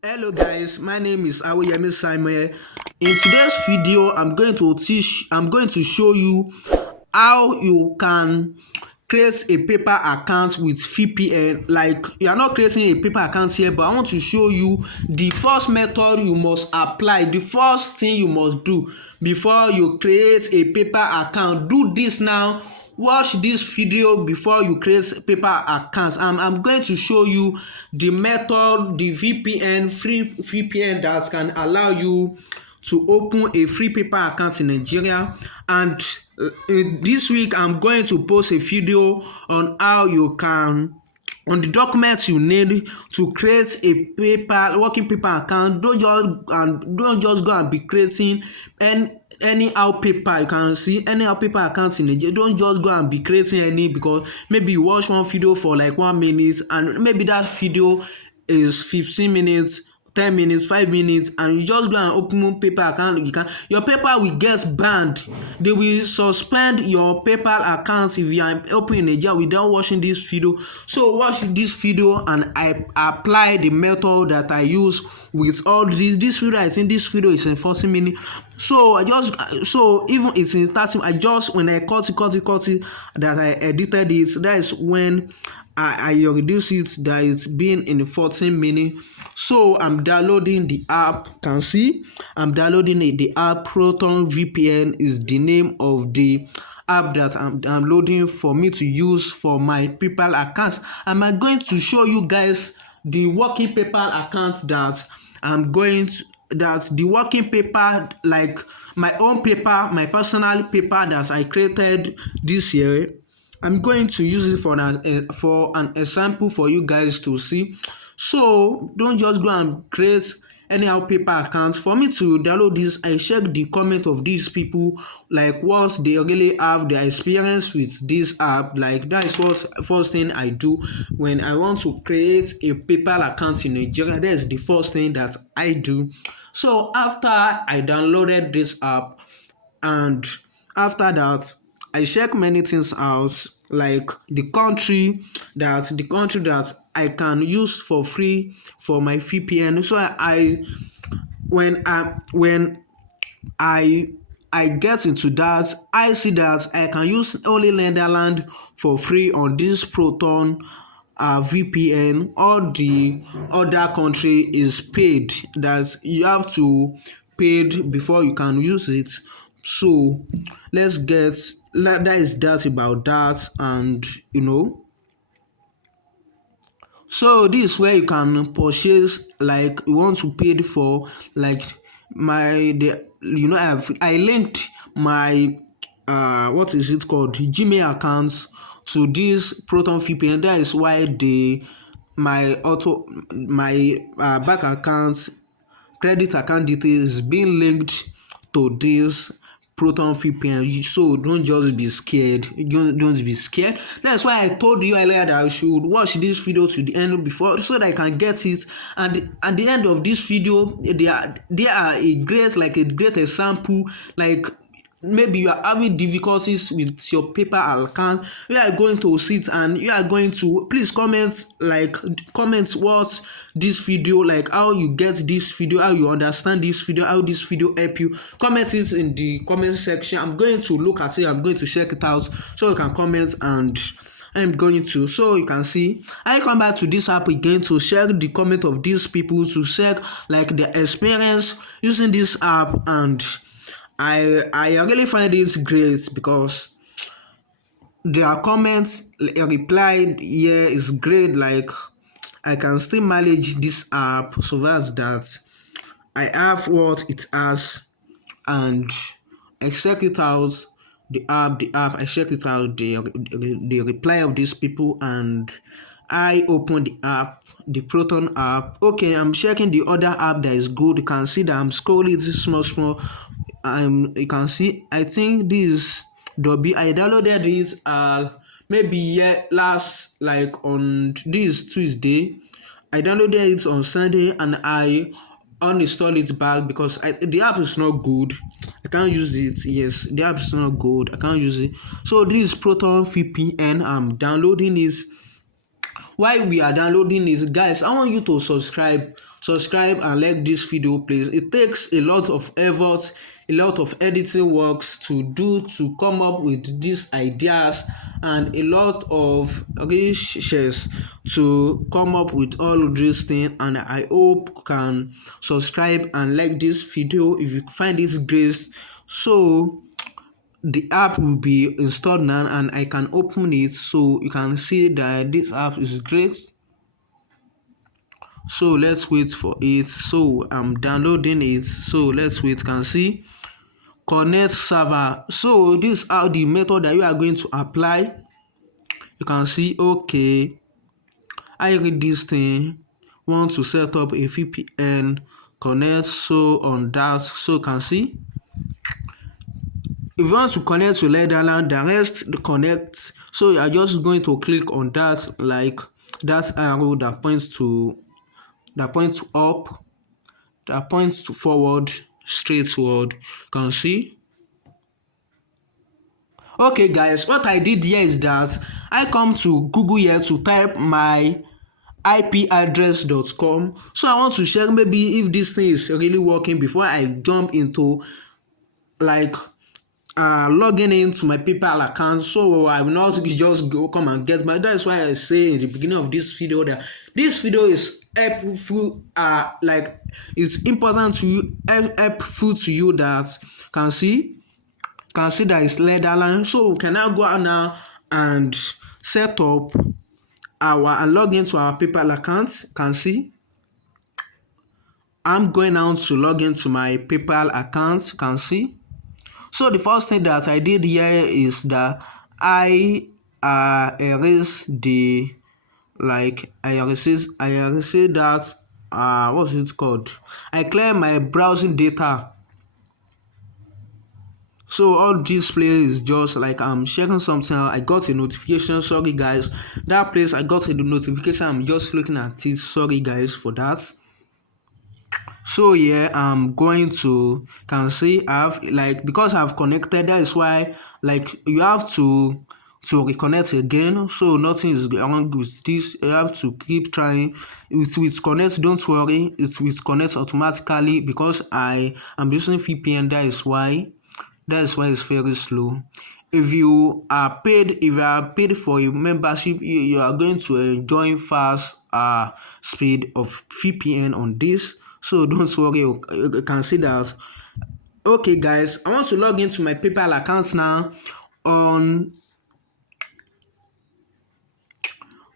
Hello guys, my name is Awoyemi Simon. In today's video, I'm going to show you how you can create a paper account with VPN. Like you are not creating a paper account here, but I want to show you the first method you must apply, the first thing you must do before you create a paper account. Do this now. Watch this video before you create paper accounts. I'm going to show you the method, the VPN, free VPN that can allow you to open a free paper account in Nigeria. And this week I'm going to post a video on how you can, on the documents you need to create a paper working paper account. Don't just go and be creating anyhow paper. You can see anyhow paper accounts in Nigeria. Don't just go and be creating any, because maybe you watch one video for like 1 minute and maybe that video is 15 minutes, 10 minutes, 5 minutes, and you just go and open paper account. Your paper will get banned. They will suspend your paper account if you are opening Nigeria without watching this video. So watch this video and I apply the method that I use with all this video. I think this video is in 40 minutes. So even it's in 30, I just, when I cut it that I edited it, that is when I reduce it, that is being in 14 minutes. So I'm downloading the app. Can see I'm downloading the app. Proton VPN is the name of the app that I'm downloading for me to use for my PayPal accounts. And I'm going to show you guys the working PayPal account that I'm going to, that's the working paper, like my own paper, my personal paper that I created this year. I'm going to use it for an example for you guys to see. So don't just go and create anyhow paper accounts. For me to download this, I check the comment of these people, like what they really have their experience with this app. Like that is what first thing I do when I want to create a PayPal account in Nigeria. That is the first thing that I do. So after I downloaded this app, and after that I check many things out, like the country that I can use for free for my VPN. So when I get into that, I see that I can use only Netherlands for free on this Proton VPN. All the other country is paid, that you have to paid before you can use it. So let's get that is that about that. And so this is where you can purchase, like you want to pay for, like I linked my what is it called, Gmail accounts to this Proton VPN. That is why my bank account, credit account details is being linked to this Proton VPN. So don't just be scared. Don't be scared. That's why I told you earlier that I should watch this video to the end before, so that I can get it. And at the end of this video, they are a great example. Like maybe you are having difficulties with your paper account, you are going to sit and you are going to please comment what this video, like how you get this video, how you understand this video, how this video help you. Comment it in the comment section. I'm going to look at it, I'm going to check it out, so you can comment. And I'm going to, so you can see I come back to this app again to check the comment of these people, to check like their experience using this app. And I really find this great, because their comments replied here is great. Like I can still manage this app, so that's that. I have what it has, and I check it out. The app, I check it out, the reply of these people, and I open the app, the Proton app. Okay, I'm checking the other app that is good. You can see that I'm scrolling it small. You can see, I think this Dobby, I downloaded it maybe last, like on this Tuesday. I downloaded it on Sunday and I uninstall it back because the app is not good. I can't use it. Yes, the app is not good. I can't use it. So this is Proton VPN. I'm downloading this. While we are downloading this, guys, I want you to subscribe subscribe and like this video please. It takes a lot of effort, a lot of editing works to come up with these ideas, and a lot of research to come up with all of these things. And I hope you can subscribe and like this video if you find it great. So the app will be installed now and I can open it, so you can see that this app is great. So let's wait for it. So I'm downloading it, so let's wait. Can see connect server. So this is how the method that you are going to apply. You can see, okay, I read this thing, want to set up a VPN, connect. So on that, so you can see if you want to connect to Netherlands, the rest connect. So you are just going to click on that, like that arrow that points up, that points to forward, straightforward. You can see. Okay guys, what I did here is that I come to Google here to type my ipaddress.com. So I want to check maybe if this thing is really working before I jump into like logging into my PayPal account. So I will not just come and get my. That's why I say in the beginning of this video that this video is helpful, like it's important to you, helpful to you that can see that it's Netherlands. So we can now go out now and set up and log into our PayPal account. Can see I'm going now to log into my PayPal account. Can see. So the first thing that I did here is that I erase the I erase that what's it called? I clear my browsing data. So all this place is just like I'm checking something out. I got a notification. Sorry guys, that place I got a notification. I'm just looking at it. Sorry guys for that. So yeah, I'm going to can see I've because I've connected, that is why you have to reconnect again. So nothing is wrong with this. You have to keep trying. It will connect, don't worry, it will connect automatically because I am using VPN. That is why it's very slow. If you are paid for a membership, you are going to enjoy fast speed of VPN on this. So don't worry, you can see that. Okay guys, I want to log into my PayPal account now on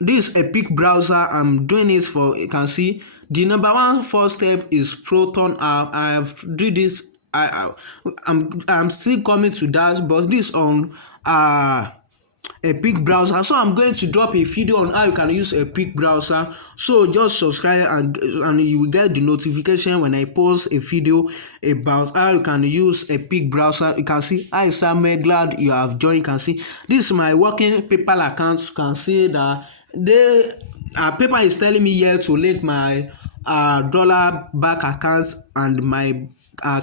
this Epic browser. I'm doing it for, you can see the number one first step is Proton app. I have did this. I'm still coming to that, but this on Epic browser. So I'm going to drop a video on how you can use Epic browser. So just subscribe and you will get the notification when I post a video about how you can use Epic browser. You can see, hi Samuel, glad you have joined. You can see this is my working PayPal account. You can see that PayPal is telling me here to link my dollar bank accounts and my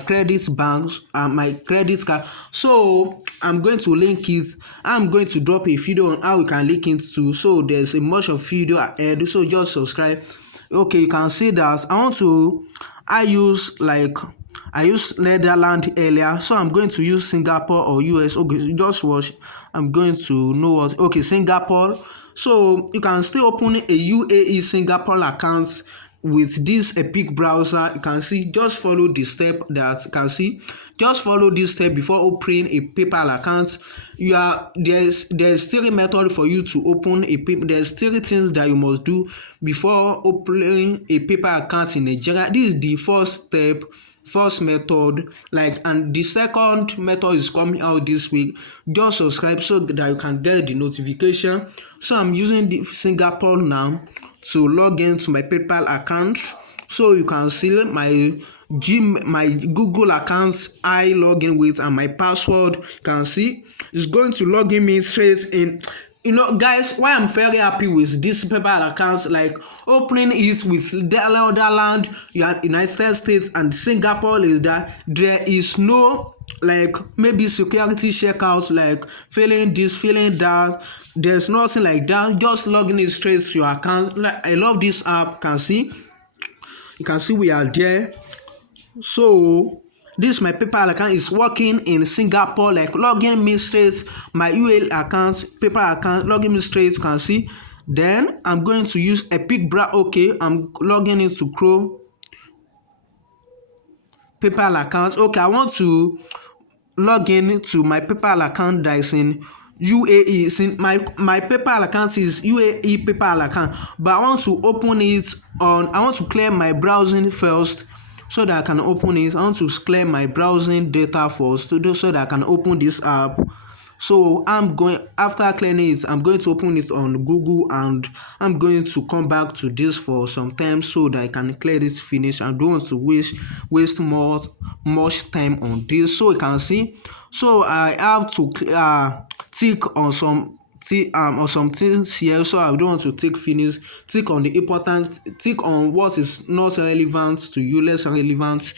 credit banks, my credit card. So I'm going to link it. I'm going to drop a video on how we can link it to. So there's a much of video ahead, so just subscribe. Okay, you can see that I use Netherlands earlier, so I'm going to use Singapore or US. Okay, just watch. I'm going to know what. Okay, Singapore. So you can still open a UAE Singapore account with this Epic browser. You can see, just follow the step that you can see. Just follow this step before opening a PayPal account. There's 3 methods for you to open a PayPal. There's 3 things that you must do before opening a PayPal account in Nigeria. This is the first step, first method, and the second method is coming out this week. Just subscribe so that you can get the notification. So I'm using the Singapore now to log into my PayPal account. So you can see my Google accounts I log in with and my password. You can see it's going to log in me straight in. You know guys, why I'm very happy with this PayPal account, opening it with Netherlands, United States and Singapore, is that there is no maybe security checkout, feeling this, feeling that. There's nothing like that. Just logging it straight to your account. I love this app. Can see You can see we are there. So this my PayPal account is working in Singapore. Like login me straight my UAE account, PayPal account, login me straight. You can see. Then I'm going to use Epic Browser. Okay, I'm logging into Chrome PayPal account. Okay, I want to log in to my PayPal account that is in UAE. Since my PayPal account is UAE PayPal account, but I want to open it on. I want to clear my browsing first so that I can open it. I want to clear my browsing data first so that I can open this app. So I'm going, after clearing it, I'm going to open it on Google, and I'm going to come back to this for some time so that I can clear this finish. I don't want to waste much time on this. So you can see, so I have to tick on some things here. So I don't want to tick finish, tick on the important, tick on what is not relevant to you, less relevant.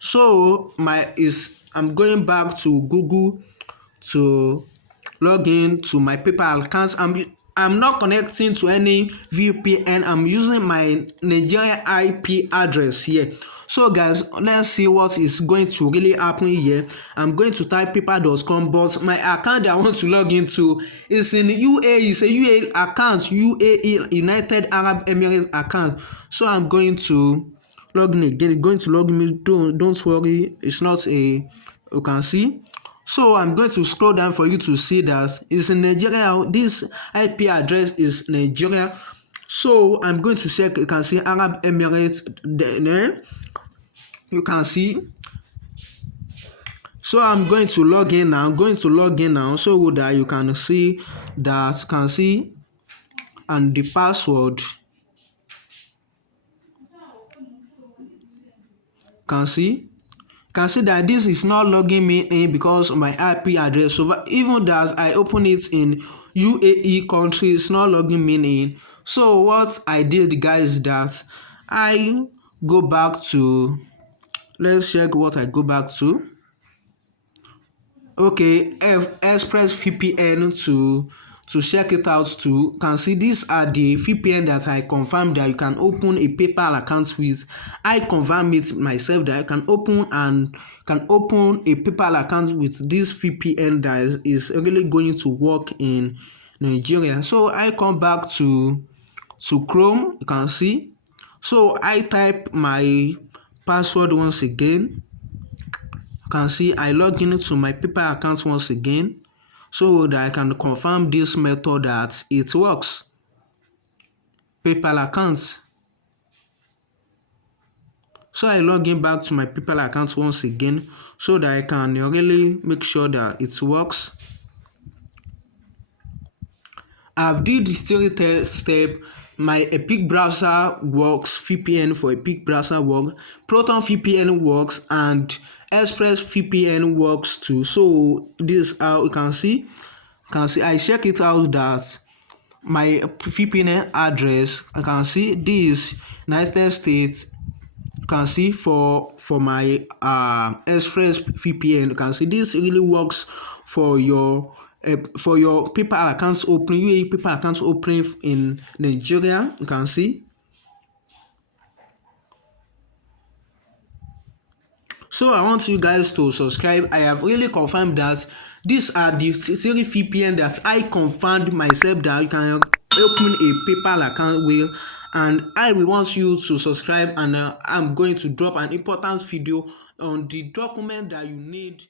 So I'm going back to Google to log in to my PayPal account. I'm not connecting to any VPN. I'm using my Nigerian IP address here. So guys, let's see what is going to really happen here. I'm going to type paypal.com, but my account that I want to log into is in UAE. It's a UAE account, UAE, United Arab Emirates account. So I'm going to log in again. Going to log in. Don't worry, it's not a, you can see. So I'm going to scroll down for you to see that it's in Nigeria. This IP address is Nigeria. So I'm going to check. You can see Arab Emirates. Then you can see. So I'm going to log in now. I'm going to log in now so that you can see that. You can see, and the password. You can see. Can see that this is not logging me in because of my IP address. So even that I open it in UAE country, it's not logging me in. So what I did, guys, is that I go back to, let's check what I go back to. Okay, Express VPN to check it out too. Can see these are the VPN that I confirmed that you can open a PayPal account with. I confirm it myself that I can open a PayPal account with this VPN that is really going to work in Nigeria. So I come back to Chrome. You can see. So I type my password once again. You can see I log into my PayPal account once again so that I can confirm this method that it works. PayPal account. So I log in back to my PayPal account once again so that I can really make sure that it works. I've did the third step. My Epic Browser works, VPN for Epic Browser works, Proton VPN works, and Express VPN works too. So this is how you can see. I check it out that my VPN address, I can see this United States. You can see for my Express VPN, you can see this really works for your PayPal accounts opening, UAE PayPal accounts opening in Nigeria. You can see. So I want you guys to subscribe. I have really confirmed that these are the 3 VPN that I confirmed myself that you can open a PayPal account with, and I will want you to subscribe, and I'm going to drop an important video on the document that you need